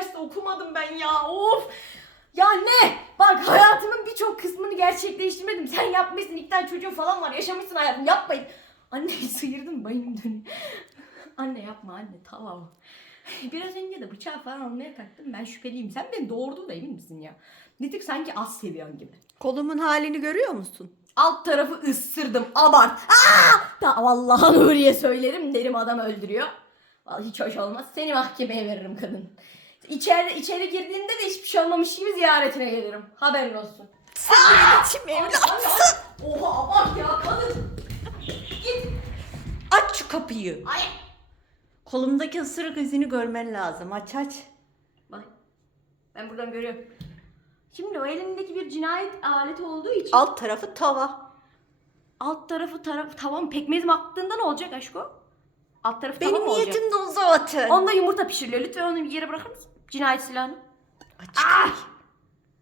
Üniversite okumadım ben ya. Of. Ya ne? Bak hayatımın birçok kısmını gerçekleştirmedim. Sen yapmışsın. İki tane çocuğun falan var. Yaşamışsın hayatını. Yapmayın. Anneyi sıyırdım bayım dönüyor. anne yapma anne tamam. Biraz önce de bıçağı falan almaya kalktım. Ben şüpheliyim. Sen beni doğurduğuna emin misin ya? Tık sanki az seviyorsun gibi. Kolumun halini görüyor musun? Alt tarafı ısırdım. Abart. Aa! Da vallahi Nuriye söylerim derim adam öldürüyor. Vallahi hiç hoş olmaz. Seni mahkemeye veririm kadın. İçeri, içeri girdiğinde de hiçbir şey olmamış gibi ziyaretine gelirim. Haberin olsun. Sen benim evlat. Oha abart ya kadın. Git. Aç şu kapıyı. Ay. Kolumdaki ısırık izini görmen lazım. Aç aç. Bak. Ben buradan görüyorum. Şimdi o elindeki bir cinayet aleti olduğu için Alt tarafı tava. alt tarafı taraf tamam pekmezim aklında ne olacak aşko? Alt tarafı Benim mı olacak? niyetim de o zaten. Onda yumurta pişiriliyor. Lütfen onu bir yere bırakır mısın? Cinayet silahını. Aç kapıyı.